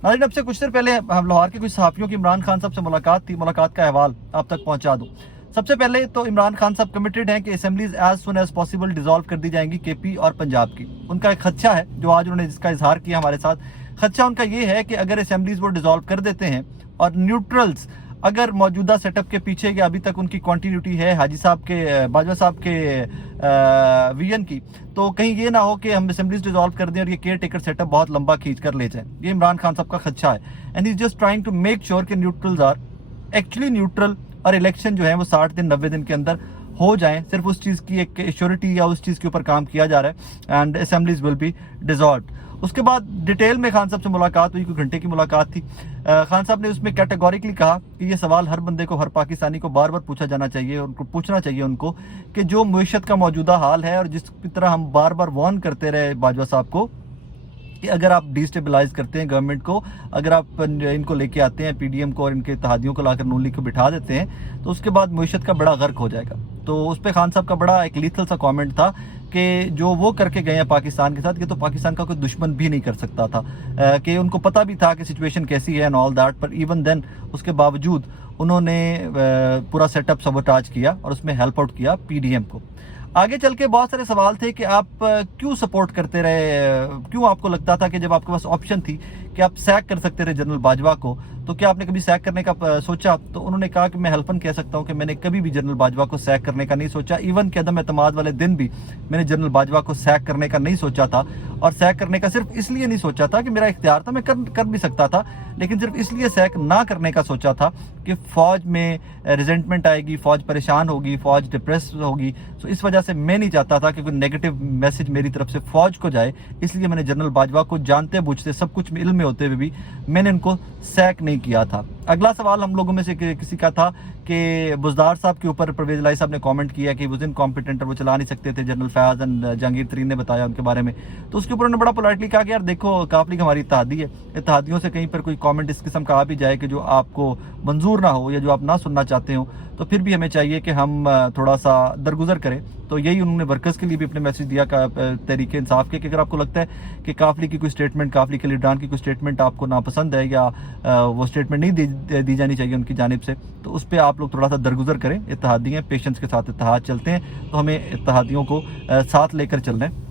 नाज़रीन, अब से कुछ देर पहले हम लाहौर के कुछ सहाफ़ियों की इमरान खान साहब से मुलाकात थी। मुलाकात का अहवाल आप तक पहुंचा दूं। सबसे पहले तो इमरान खान साहब कमिटेड हैं कि assemblies as soon as possible dissolve कर दी जाएंगी केपी और पंजाब की। उनका एक खदशा है जो आज उन्होंने जिसका इजहार किया हमारे साथ। खदशा उनका ये है कि अगर असेंबलीज वो डिसॉल्व कर देते हैं और न्यूट्रल्स अगर मौजूदा सेटअप के पीछे कि अभी तक उनकी कॉन्टीन्यूटी है हाजी साहब के बाजवा साहब के विजन की, तो कहीं ये ना हो कि हम असेंबलीज डिसॉल्व कर दें और ये केयर टेकर सेटअप बहुत लंबा खींच कर ले जाएं। ये इमरान खान साहब का खदशा है and he is just trying to make sure कि न्यूट्रल्स आर एक्चुअली न्यूट्रल और इलेक्शन जो है वो 60 दिन 90 दिन के अंदर हो जाएं। सिर्फ उस चीज़ की एक श्योरिटी या उस चीज़ के ऊपर काम किया जा रहा है and assemblies will be dissolved. उसके बाद डिटेल में खान साहब से मुलाकात हुई, कुछ घंटे की मुलाकात थी। खान साहब ने उसमें कैटेगोरिकली कहा कि ये सवाल हर बंदे को, हर पाकिस्तानी को बार बार पूछा जाना चाहिए, उनको पूछना चाहिए उनको कि जो मईशत का मौजूदा हाल है और जिस तरह हम बार बार वार्न करते रहे बाजवा साहब को कि अगर आप डिस्टेबलाइज करते हैं गवर्नमेंट को, अगर आप इनको लेके आते हैं पीडीएम को और इनके इत्तेहादियों को लाकर नून लीग को बिठा देते हैं तो उसके बाद मईशत का बड़ा गर्क हो जाएगा। तो उस पर खान साहब का बड़ा एक लीथल सा कमेंट था कि जो वो करके गए हैं पाकिस्तान के साथ, ये तो पाकिस्तान का कोई दुश्मन भी नहीं कर सकता था, कि उनको पता भी था कि सिचुएशन कैसी है एंड ऑल दैट, पर इवन देन उसके बावजूद उन्होंने पूरा सेटअप सबोटाज किया और उसमें हेल्प आउट किया पीडीएम को। आगे चल के बहुत सारे सवाल थे कि आप क्यों सपोर्ट करते रहे, क्यों आपको लगता था कि जब आपके पास ऑप्शन थी कि आप सैक कर सकते रहे जनरल बाजवा को, तो क्या आपने कभी सैक करने का सोचा? तो उन्होंने कहा कि मैं हल्फन कह सकता हूं कि मैंने कभी भी जनरल बाजवा को सैक करने का नहीं सोचा। इवन के अदम एतमाद वाले दिन भी मैंने जनरल बाजवा को सैक करने का नहीं सोचा था, और सैक करने का सिर्फ इसलिए नहीं सोचा था कि मेरा इख्तियार था, मैं कर भी सकता था, लेकिन सिर्फ इसलिए सैक ना करने का सोचा था कि फौज में रिजेंटमेंट आएगी, फौज परेशान होगी, फौज डिप्रेस होगी। तो इस वजह से मैं नहीं चाहता था कि कोई नेगेटिव मैसेज मेरी तरफ से फौज को जाए, इसलिए मैंने जनरल बाजवा को जानते बूझते सब कुछ इल्म में होते हुए भी मैंने उनको सैक नहीं किया था। अगला सवाल हम लोगों में से किसी का था कि बुज़दार साहब के ऊपर परवेज़ लाई साहब ने कमेंट किया कि वो इनकॉम्पिटेंट और वो चला नहीं सकते थे, जनरल फयाज एंड जहांगीर तरीन ने बताया उनके बारे में। तो उसके ऊपर उन्होंने बड़ा पोलाइटली कहा कि यार देखो, काफ लीग हमारी इत्तेहादी है, इत्तेहादियों से कहीं पर कोई कमेंट इस किस्म का आ भी जाए कि जो आपको मंजूर ना हो या जो आप ना सुनना चाहते हो, तो फिर भी हमें चाहिए कि हम थोड़ा सा दरगुजर करें। तो यही उन्होंने वर्कर्स के लिए भी अपने मैसेज दिया तहरीक इंसाफ के कि अगर आपको लगता है कि काफ लीग की कोई स्टेटमेंट, काफ लीग के लीडरान की कोई स्टेटमेंट आपको नापसंद है या वो स्टेटमेंट नहीं दी जानी चाहिए उनकी जानिब से, तो उस पर आप लोग थोड़ा सा दरगुजर करें। इत्तेहादी हैं, पेशेंस के साथ इत्तेहाद चलते हैं, तो हमें इत्तेहादियों को साथ लेकर चलना है।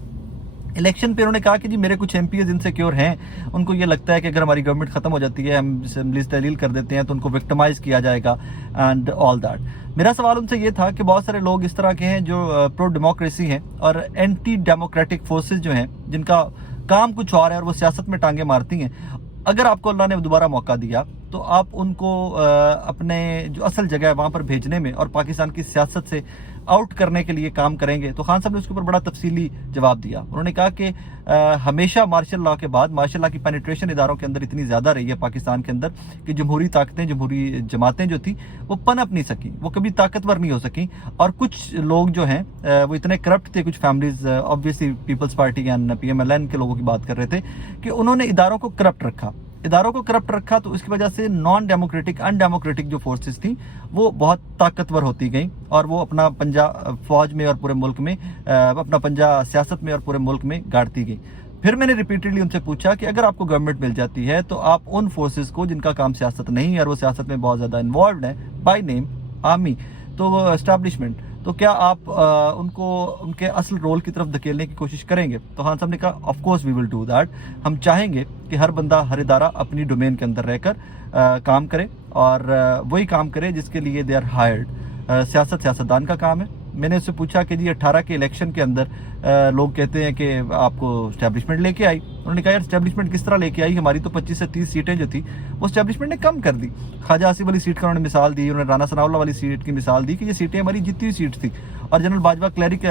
इलेक्शन पे उन्होंने कहा कि जी मेरे कुछ एमपीएस इनसिक्योर हैं, उनको ये लगता है कि अगर हमारी गवर्नमेंट ख़त्म हो जाती है, हम असेंबलीज तहलील कर देते हैं तो उनको विक्टिमाइज़ किया जाएगा एंड ऑल दैट। मेरा सवाल उनसे ये था कि बहुत सारे लोग इस तरह के हैं जो प्रो डेमोक्रेसी हैं और एंटी डेमोक्रेटिक फोर्सेज जो हैं जिनका काम कुछ और है और वो सियासत में टांगे मारती हैं, अगर आपको अल्लाह ने दोबारा मौका दिया तो आप उनको अपने जो असल जगह है वहाँ पर भेजने में और पाकिस्तान की सियासत से आउट करने के लिए काम करेंगे। तो खान साहब ने उसके ऊपर बड़ा तफसीली जवाब दिया। उन्होंने कहा कि हमेशा मार्शल लॉ के बाद मार्शल लॉ की पेनिट्रेशन इदारों के अंदर इतनी ज़्यादा रही है पाकिस्तान के अंदर कि जमहूरी ताकतें, जमहूरी जमातें जो थी वो पनप नहीं सकी, वो कभी ताकतवर नहीं हो सकी। और कुछ लोग जो हैं वो इतने करप्ट थे, कुछ families, obviously People's Party and PMLN के लोगों की बात कर रहे थे, कि उन्होंने इदारों को करप्ट रखा। इदारों को करप्ट रखा तो इसकी वजह से नॉन डेमोक्रेटिक, अनडेमोक्रेटिक जो फोर्सेस थी वो बहुत ताकतवर होती गई और वो अपना पंजा फौज में और पूरे मुल्क में, अपना पंजा सियासत में और पूरे मुल्क में गाड़ती गई। फिर मैंने रिपीटेडली उनसे पूछा कि अगर आपको गवर्नमेंट मिल जाती है तो आप उन फोर्सेस को जिनका काम सियासत नहीं है और वो सियासत में बहुत ज़्यादा इन्वॉल्व है, बाय नेम आर्मी, तो एस्टैब्लिशमेंट, तो क्या आप उनको उनके असल रोल की तरफ धकेलने की कोशिश करेंगे? तो खान साहब ने कहा of course we will do that. हम चाहेंगे कि हर बंदा, हर इदारा अपनी डोमेन के अंदर रहकर काम करे और वही काम करे जिसके लिए दे आर हायर्ड। सियासत सियासतदान का काम है। मैंने उससे पूछा कि जी 18 के इलेक्शन के अंदर लोग कहते हैं कि आपको स्टैब्लिशमेंट लेके आई। उन्होंने कहा यार स्टैब्लिशमेंट किस तरह लेके आई, हमारी तो 25 से 30 सीटें जो थी वो स्टैब्लिशमेंट ने कम कर दी। ख्वाजा आसिफ वाली सीट का उन्होंने मिसाल दी, उन्होंने राना सनाउल्लाह वाली सीट की मिसाल दी कि ये सीटें हमारी जीती हुई सीट थी। और जनरल बाजवा क्लैरिक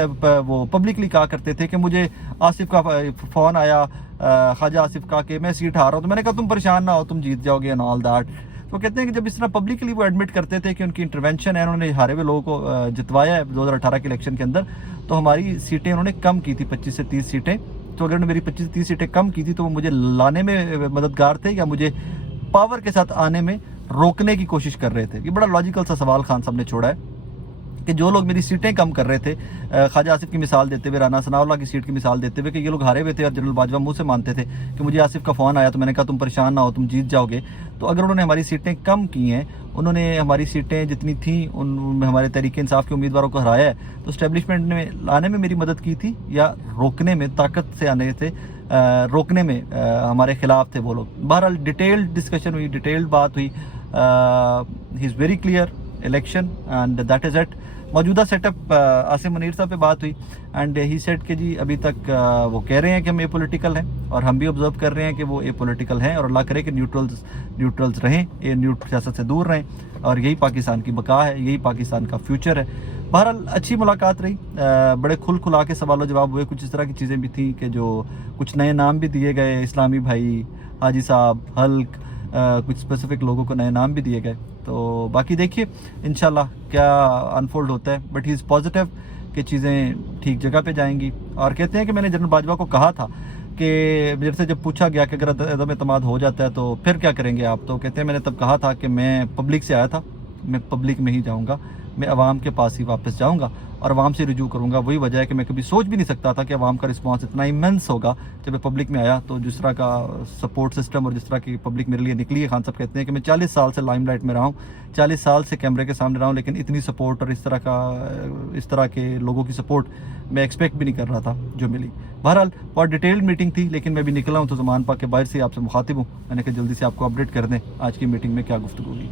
वो पब्लिकली कहा करते थे कि मुझे आसिफ का फ़ोन आया, ख्वाजा आसिफ का, कि मैं सीट हार रहा हूँ, तो मैंने कहा तुम परेशान ना हो, तुम जीत जाओगे एंड ऑल दैट। तो कहते हैं कि जब इस तरह पब्लिकली वो एडमिट करते थे कि उनकी इंटरवेंशन है, उन्होंने हारे हुए लोगों को जितवाया है 2018 के इलेक्शन के अंदर, तो हमारी सीटें उन्होंने कम की थी 25 से 30 सीटें। तो अगर उन्होंने मेरी 25 से 30 सीटें कम की थी तो वो मुझे लाने में मददगार थे या मुझे पावर के साथ आने में रोकने की कोशिश कर रहे थे? ये बड़ा लॉजिकल सा सवाल खान साहब ने छोड़ा है کہ جو لوگ میری سیٹیں کم کر رہے تھے، خواجہ آصف کی مثال دیتے ہوئے، رانا ثناء اللہ کی سیٹ کی مثال دیتے ہوئے، کہ یہ لوگ ہارے ہوئے تھے اور جنرل باجوہ منہ سے مانتے تھے کہ مجھے آصف کا فون آیا تو میں نے کہا تم پریشان نہ ہو، تم جیت جاؤ گے. تو اگر انہوں نے ہماری سیٹیں کم کی ہیں، انہوں نے ہماری سیٹیں جتنی تھیں ان میں ہمارے تحریک انصاف کے امیدواروں کو ہرایا ہے، تو اسٹیبلشمنٹ نے لانے میں میری مدد کی تھی یا روکنے میں، طاقت سے آنے سے روکنے میں ہمارے خلاف تھے وہ لوگ. بہرحال ڈیٹیلڈ ڈسکشن ہوئی، ڈیٹیلڈ بات ہوئی. He is very clear election and that is it. موجودہ سیٹ اپ عاصم منیر صاحب پہ بات ہوئی اینڈ ہی سیڈ کہ جی ابھی تک وہ کہہ رہے ہیں کہ ہم اے پولیٹیکل ہیں، اور ہم بھی آبزرو کر رہے ہیں کہ وہ اے پولیٹیکل ہیں، اور اللہ کرے کہ نیوٹرلز رہیں، سیاست سے دور رہیں، اور یہی پاکستان کی بقا ہے، یہی پاکستان کا فیوچر ہے. بہرحال اچھی ملاقات رہی، بڑے کھلا کے سوال و جواب ہوئے. کچھ اس طرح کی چیزیں بھی تھیں کہ جو کچھ نئے نام بھی دیے گئے، اسلامی بھائی، حاجی صاحب، حلق، کچھ اسپیسیفک لوگوں کو نئے نام بھی دیے گئے. تو باقی دیکھیے انشاءاللہ کیا انفولڈ ہوتا ہے، بٹ ہی از پازیٹیو کہ چیزیں ٹھیک جگہ پہ جائیں گی. اور کہتے ہیں کہ میں نے جنرل باجوہ کو کہا تھا کہ میرے سے جب پوچھا گیا کہ اگر عدم اعتماد ہو جاتا ہے تو پھر کیا کریں گے آپ، تو کہتے ہیں میں نے تب کہا تھا کہ میں پبلک سے آیا تھا، میں پبلک میں ہی جاؤں گا، میں عوام کے پاس ہی واپس جاؤں گا اور عوام سے رجوع کروں گا. وہی وجہ ہے کہ میں کبھی سوچ بھی نہیں سکتا تھا کہ عوام کا رسپانس اتنا ایمنس ہوگا. جب میں پبلک میں آیا تو جس طرح کا سپورٹ سسٹم اور جس طرح کی پبلک میرے لیے نکلی ہے، خان صاحب کہتے ہیں کہ میں 40 سال سے لائم لائٹ میں رہا ہوں، 40 سال سے کیمرے کے سامنے رہا ہوں، لیکن اتنی سپورٹ اور اس طرح کے لوگوں کی سپورٹ میں ایکسپیکٹ بھی نہیں کر رہا تھا جو ملی. بہرحال بہت ڈیٹیلڈ میٹنگ تھی، لیکن میں بھی نکلا ہوں تو زمان پاک کے باہر سے آپ سے مخاطب ہوں. میں نے کہا جلدی سے آپ کو اپڈیٹ کر دیں آج کی میٹنگ میں کیا گفتگو ہوئی.